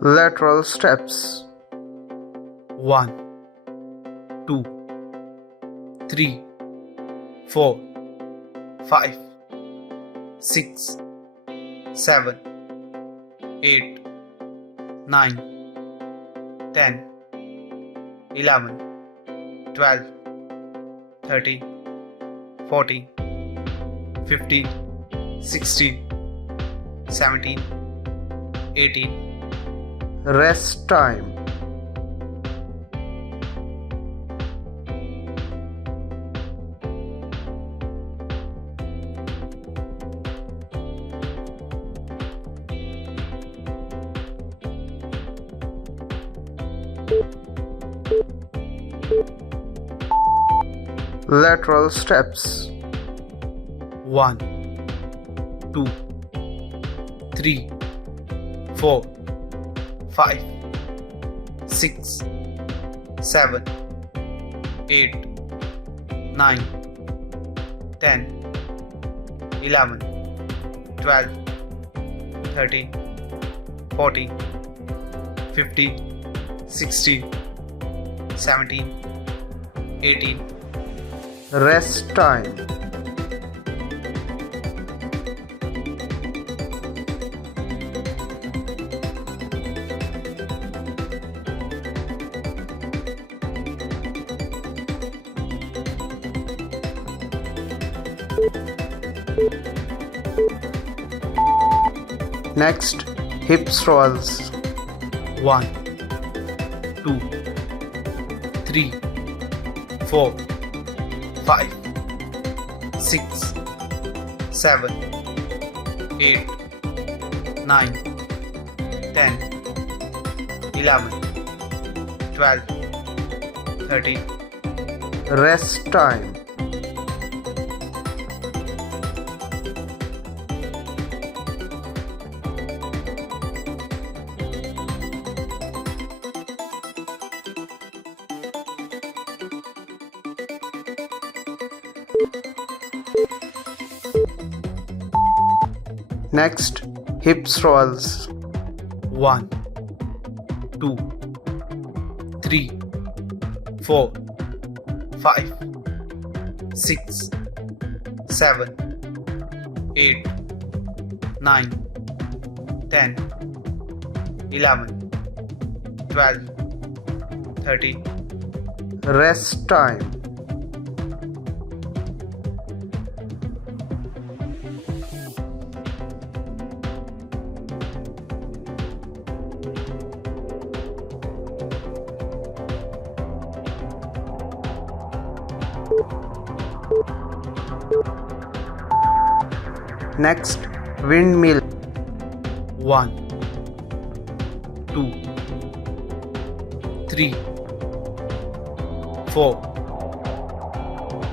Lateral steps. 1, 2, 3, 4, 5, 6, 7, 8, 9, 10, 11, 12, 13, 14, 15, 16, 17, 18. Rest time. Lateral steps. 1, 2, 3, 4, 5, 6, 7, 8, 9, 10, 11, 12, 13, 14, 15, 16, 17, 18. Rest time. Next, hip swirls. 1, 2, 3, 4, 5, 6, 7, 8, 9, 10, 11, 12, 13. Rest time. Next, hip swirls. 1, 2, 3, 4, 5, 6, 7, 8, 9, 10, 11, 12, 13. Rest time. Next, windmill. 1, 2, 3, 4,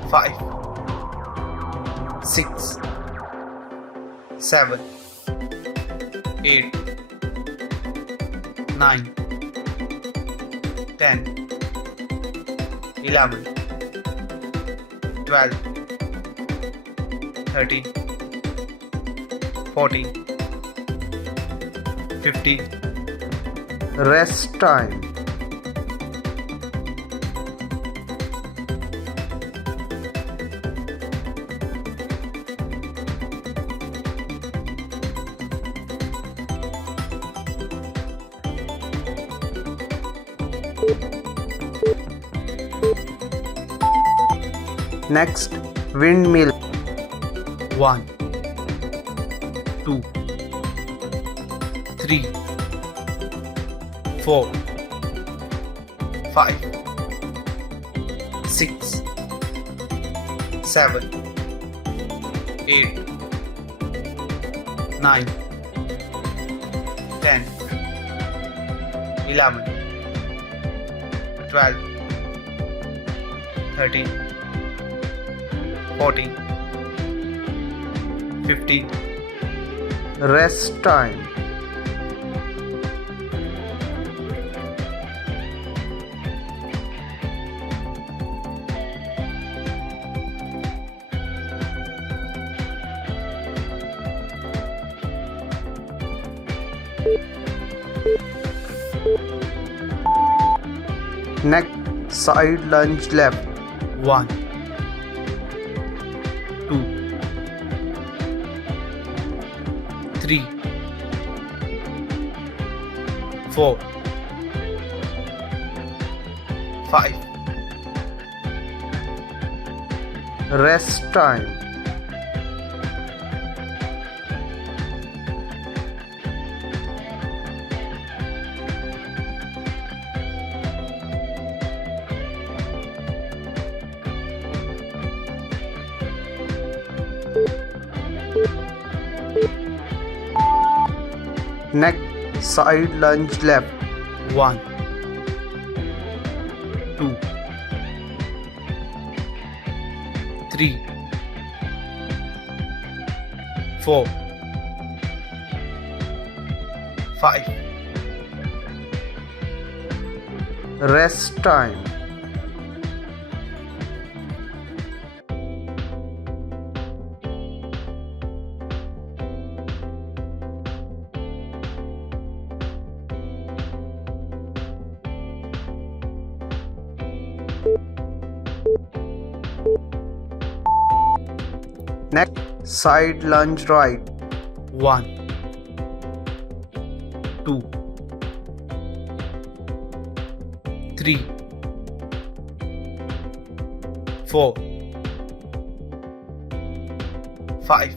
5, 6, 7, 8, 9, 10, 11, 12, 13, 14, 15. Rest time. Next, windmill. 1, 2, 3, 4, 5, 6, 7, 8, 9, 10, 11, 12, 13, 14, 15. Rest time. neck side lunge left, 1, 2, 3, 4, 5, rest time, neck side lunge left, 1, 2, 3, 4, 5, rest time, neck side lunge right, 1, 2, 3, 4, 5,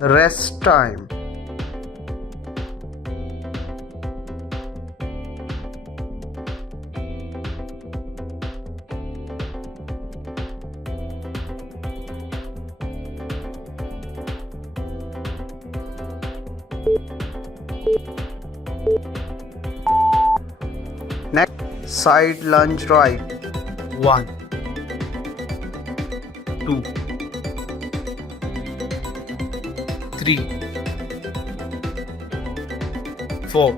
rest time, neck side lunge right, 1, 2, 3, 4,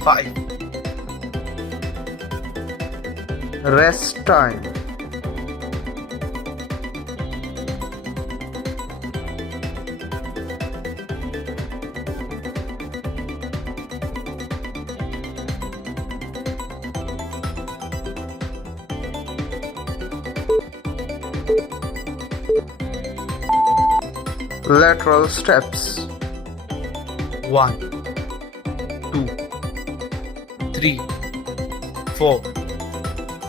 5, rest time, lateral steps, 1, 2, 3, 4,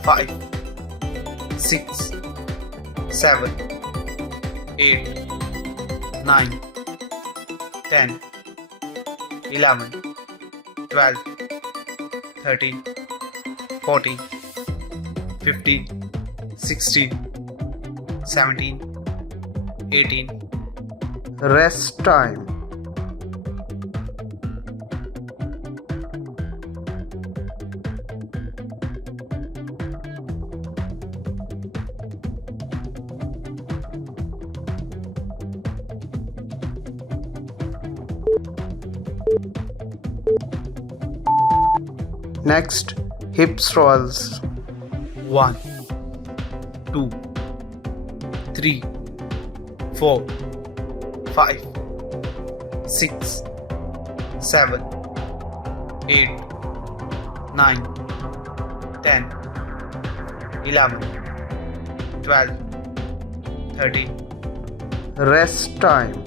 5, 6, 7, 8, 9, 10, 11, 12, 13, 14, 15, 16, 17, 18, rest time, next hip swirls, 1, 2, 3, 4, 5, 6, 7, 8, 9, 10, 11, 12, 13, rest time,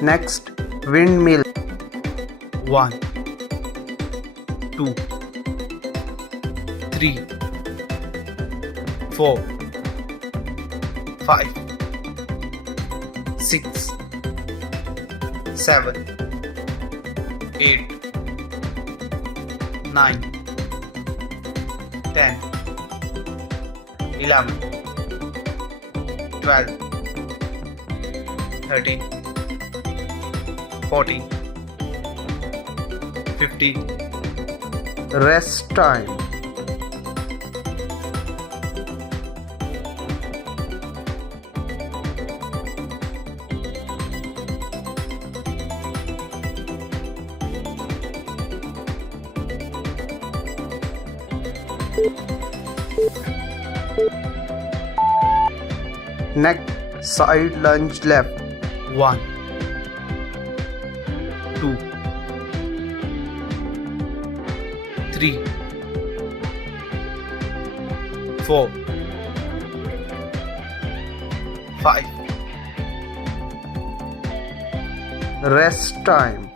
next windmill, 1, 2, 3, 4, 5, 6, 7, 8, 9, 10, 11, 12, 13, 14, 15, rest time, neck side lunge left, 1 2 3 4 5 rest time.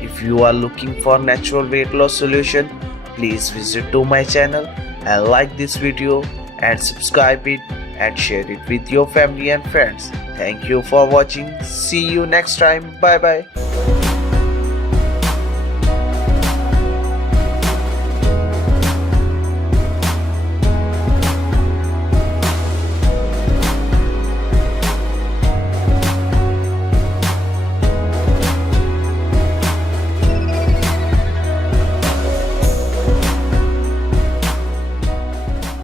If you are looking for natural weight loss solution, please visit to my channel and like this video and subscribe it and share it with your family and friends. Thank you for watching. See you next time. Bye bye.